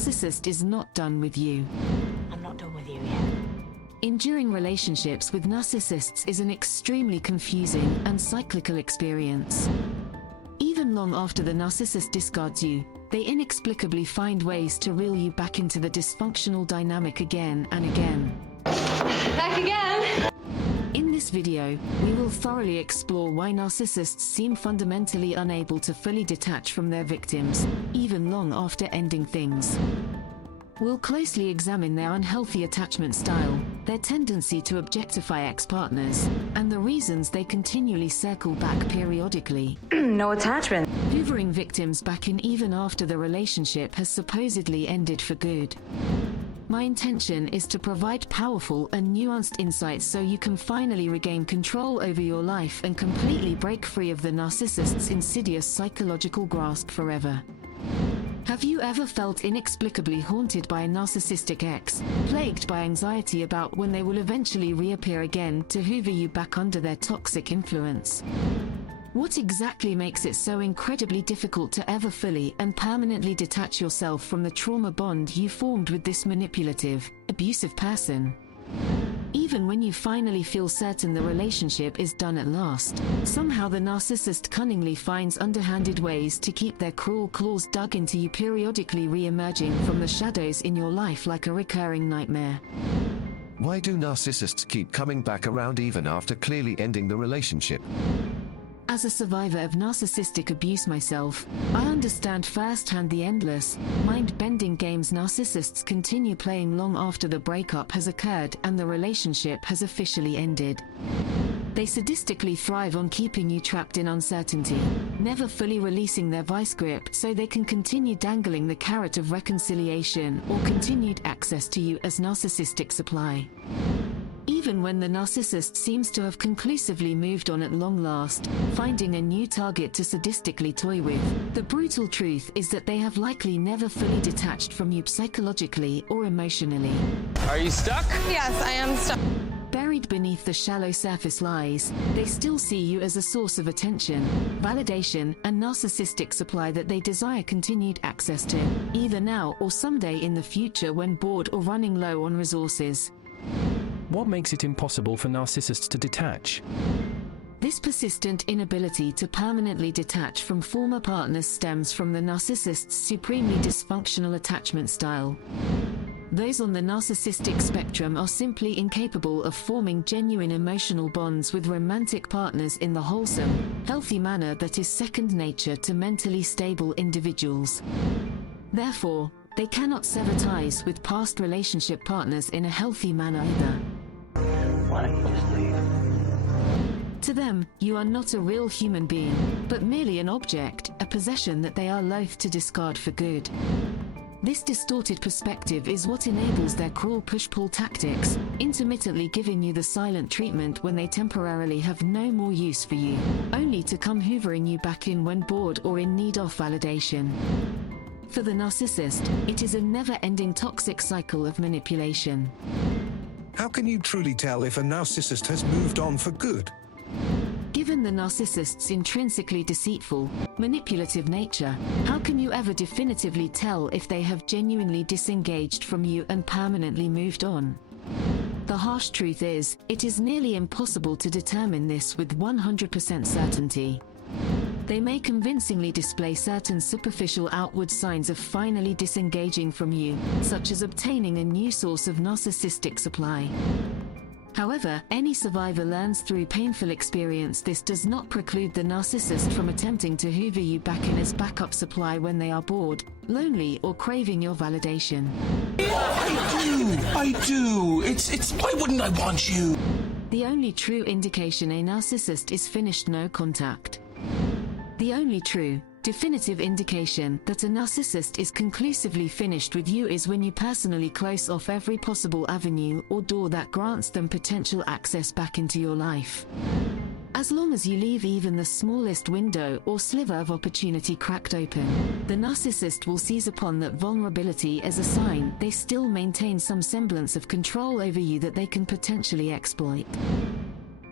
narcissist is not done with you. I'm not done with you yet. Enduring relationships with narcissists is an extremely confusing and cyclical experience. Even long after the narcissist discards you, they inexplicably find ways to reel you back into the dysfunctional dynamic again and again. Back again! In this video, we will thoroughly explore why narcissists seem fundamentally unable to fully detach from their victims, even long after ending things. We'll closely examine their unhealthy attachment style, their tendency to objectify ex-partners, and the reasons they continually circle back periodically. No attachment. Hoovering victims back in even after the relationship has supposedly ended for good. My intention is to provide powerful and nuanced insights so you can finally regain control over your life and completely break free of the narcissist's insidious psychological grasp forever. Have you ever felt inexplicably haunted by a narcissistic ex, plagued by anxiety about when they will eventually reappear again to hoover you back under their toxic influence? What exactly makes it so incredibly difficult to ever fully and permanently detach yourself from the trauma bond you formed with this manipulative, abusive person? Even when you finally feel certain the relationship is done at last, somehow the narcissist cunningly finds underhanded ways to keep their cruel claws dug into you, periodically re-emerging from the shadows in your life like a recurring nightmare. Why do narcissists keep coming back around even after clearly ending the relationship? As a survivor of narcissistic abuse myself, I understand firsthand the endless, mind-bending games narcissists continue playing long after the breakup has occurred and the relationship has officially ended. They sadistically thrive on keeping you trapped in uncertainty, never fully releasing their vice grip so they can continue dangling the carrot of reconciliation or continued access to you as narcissistic supply. Even when the narcissist seems to have conclusively moved on at long last, finding a new target to sadistically toy with, the brutal truth is that they have likely never fully detached from you psychologically or emotionally. Are you stuck? Yes, I am stuck. Buried beneath the shallow surface lies, they still see you as a source of attention, validation, and narcissistic supply that they desire continued access to, either now or someday in the future when bored or running low on resources. What makes it impossible for narcissists to detach? This persistent inability to permanently detach from former partners stems from the narcissist's supremely dysfunctional attachment style. Those on the narcissistic spectrum are simply incapable of forming genuine emotional bonds with romantic partners in the wholesome, healthy manner that is second nature to mentally stable individuals. Therefore, they cannot sever ties with past relationship partners in a healthy manner either. Why don't you just leave? To them, you are not a real human being, but merely an object, a possession that they are loath to discard for good. This distorted perspective is what enables their cruel push-pull tactics, intermittently giving you the silent treatment when they temporarily have no more use for you, only to come hoovering you back in when bored or in need of validation. For the narcissist, it is a never-ending toxic cycle of manipulation. How can you truly tell if a narcissist has moved on for good? Given the narcissist's intrinsically deceitful, manipulative nature, how can you ever definitively tell if they have genuinely disengaged from you and permanently moved on? The harsh truth is, it is nearly impossible to determine this with 100% certainty. They may convincingly display certain superficial outward signs of finally disengaging from you, such as obtaining a new source of narcissistic supply. However, any survivor learns through painful experience this does not preclude the narcissist from attempting to hoover you back in as backup supply when they are bored, lonely, or craving your validation. I do. It's why wouldn't I want you? The only true indication a narcissist is finished no contact. The only true, definitive indication that a narcissist is conclusively finished with you is when you personally close off every possible avenue or door that grants them potential access back into your life. As long as you leave even the smallest window or sliver of opportunity cracked open, the narcissist will seize upon that vulnerability as a sign they still maintain some semblance of control over you that they can potentially exploit.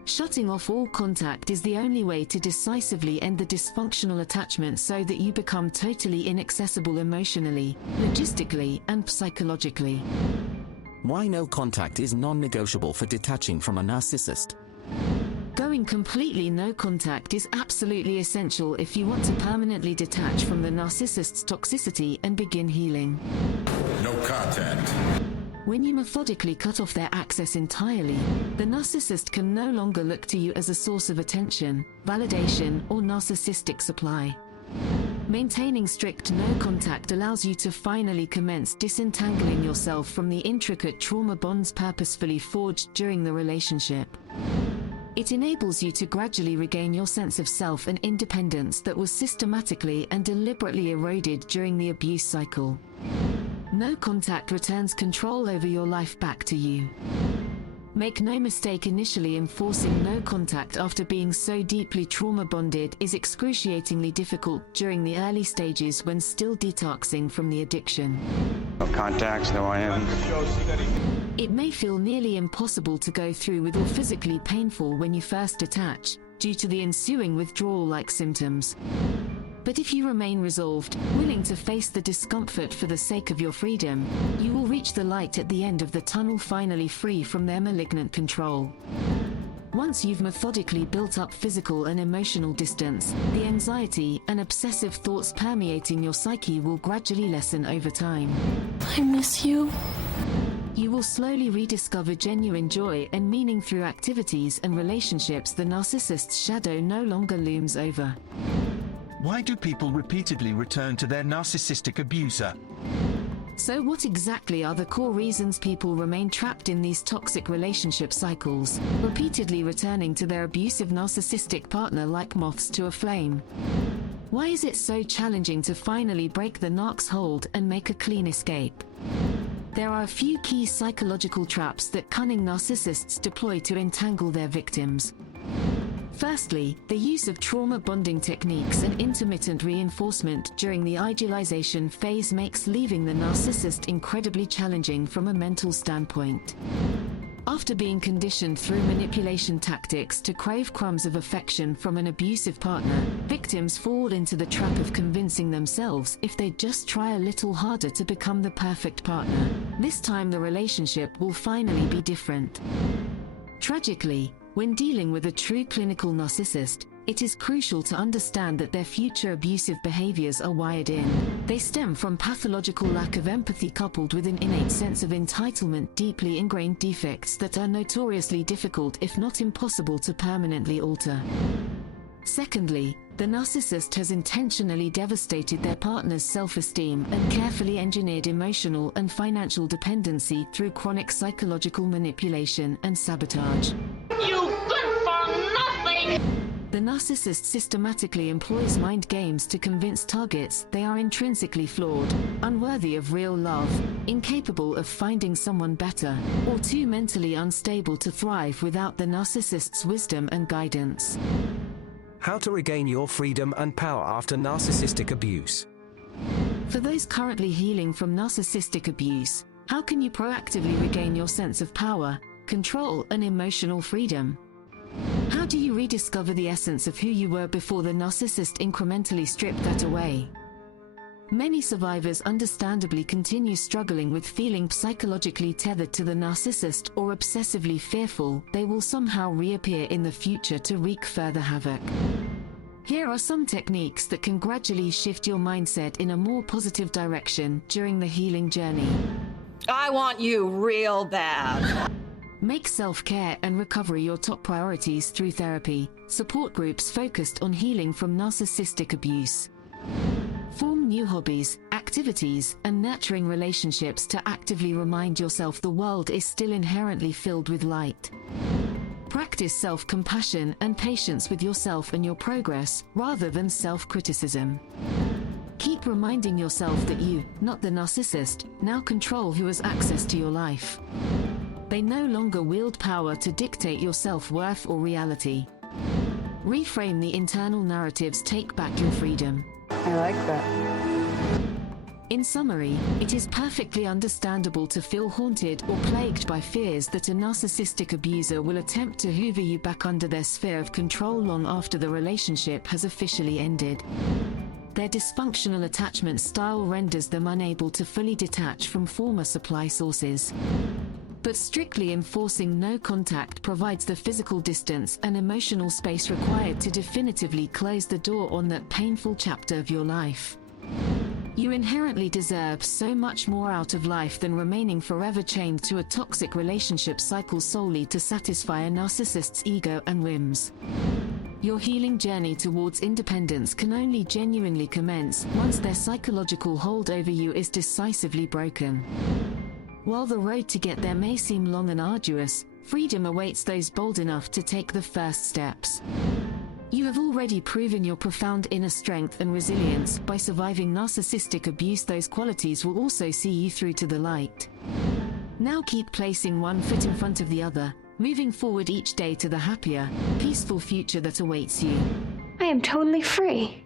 Shutting off all contact is the only way to decisively end the dysfunctional attachment so that you become totally inaccessible emotionally, logistically, and psychologically. Why no contact is non-negotiable for detaching from a narcissist? Going completely no contact is absolutely essential if you want to permanently detach from the narcissist's toxicity and begin healing. No contact. When you methodically cut off their access entirely, the narcissist can no longer look to you as a source of attention, validation, or narcissistic supply. Maintaining strict no contact allows you to finally commence disentangling yourself from the intricate trauma bonds purposefully forged during the relationship. It enables you to gradually regain your sense of self and independence that was systematically and deliberately eroded during the abuse cycle. No contact returns control over your life back to you. Make no mistake, initially enforcing no contact after being so deeply trauma bonded is excruciatingly difficult during the early stages when still detoxing from the addiction. No contacts, no IM. It may feel nearly impossible to go through with or physically painful when you first detach, due to the ensuing withdrawal-like symptoms. But if you remain resolved, willing to face the discomfort for the sake of your freedom, you will reach the light at the end of the tunnel, finally free from their malignant control. Once you've methodically built up physical and emotional distance, the anxiety and obsessive thoughts permeating your psyche will gradually lessen over time. I miss you. You will slowly rediscover genuine joy and meaning through activities and relationships the narcissist's shadow no longer looms over. Why do people repeatedly return to their narcissistic abuser? So what exactly are the core reasons people remain trapped in these toxic relationship cycles, repeatedly returning to their abusive narcissistic partner like moths to a flame? Why is it so challenging to finally break the narc's hold and make a clean escape? There are a few key psychological traps that cunning narcissists deploy to entangle their victims. Firstly, the use of trauma bonding techniques and intermittent reinforcement during the idealization phase makes leaving the narcissist incredibly challenging from a mental standpoint. After being conditioned through manipulation tactics to crave crumbs of affection from an abusive partner, victims fall into the trap of convincing themselves if they just try a little harder to become the perfect partner, this time the relationship will finally be different. Tragically, when dealing with a true clinical narcissist, it is crucial to understand that their future abusive behaviors are wired in. They stem from pathological lack of empathy coupled with an innate sense of entitlement, deeply ingrained defects that are notoriously difficult if not impossible to permanently alter. Secondly, the narcissist has intentionally devastated their partner's self-esteem and carefully engineered emotional and financial dependency through chronic psychological manipulation and sabotage. You good for nothing! The narcissist systematically employs mind games to convince targets they are intrinsically flawed, unworthy of real love, incapable of finding someone better, or too mentally unstable to thrive without the narcissist's wisdom and guidance. How to regain your freedom and power after narcissistic abuse. For those currently healing from narcissistic abuse, how can you proactively regain your sense of power, control, and emotional freedom? How do you rediscover the essence of who you were before the narcissist incrementally stripped that away? Many survivors understandably continue struggling with feeling psychologically tethered to the narcissist or obsessively fearful they will somehow reappear in the future to wreak further havoc. Here are some techniques that can gradually shift your mindset in a more positive direction during the healing journey. I want you real bad. Make self-care and recovery your top priorities through therapy, support groups focused on healing from narcissistic abuse. Form new hobbies, activities, and nurturing relationships to actively remind yourself the world is still inherently filled with light. Practice self-compassion and patience with yourself and your progress, rather than self-criticism. Keep reminding yourself that you, not the narcissist, now control who has access to your life. They no longer wield power to dictate your self-worth or reality. Reframe the internal narratives, take back your freedom. I like that. In summary, it is perfectly understandable to feel haunted or plagued by fears that a narcissistic abuser will attempt to hoover you back under their sphere of control long after the relationship has officially ended. Their dysfunctional attachment style renders them unable to fully detach from former supply sources. But strictly enforcing no contact provides the physical distance and emotional space required to definitively close the door on that painful chapter of your life. You inherently deserve so much more out of life than remaining forever chained to a toxic relationship cycle solely to satisfy a narcissist's ego and whims. Your healing journey towards independence can only genuinely commence once their psychological hold over you is decisively broken. While the road to get there may seem long and arduous, freedom awaits those bold enough to take the first steps. You have already proven your profound inner strength and resilience by surviving narcissistic abuse. Those qualities will also see you through to the light. Now keep placing one foot in front of the other, moving forward each day to the happier, peaceful future that awaits you. I am totally free.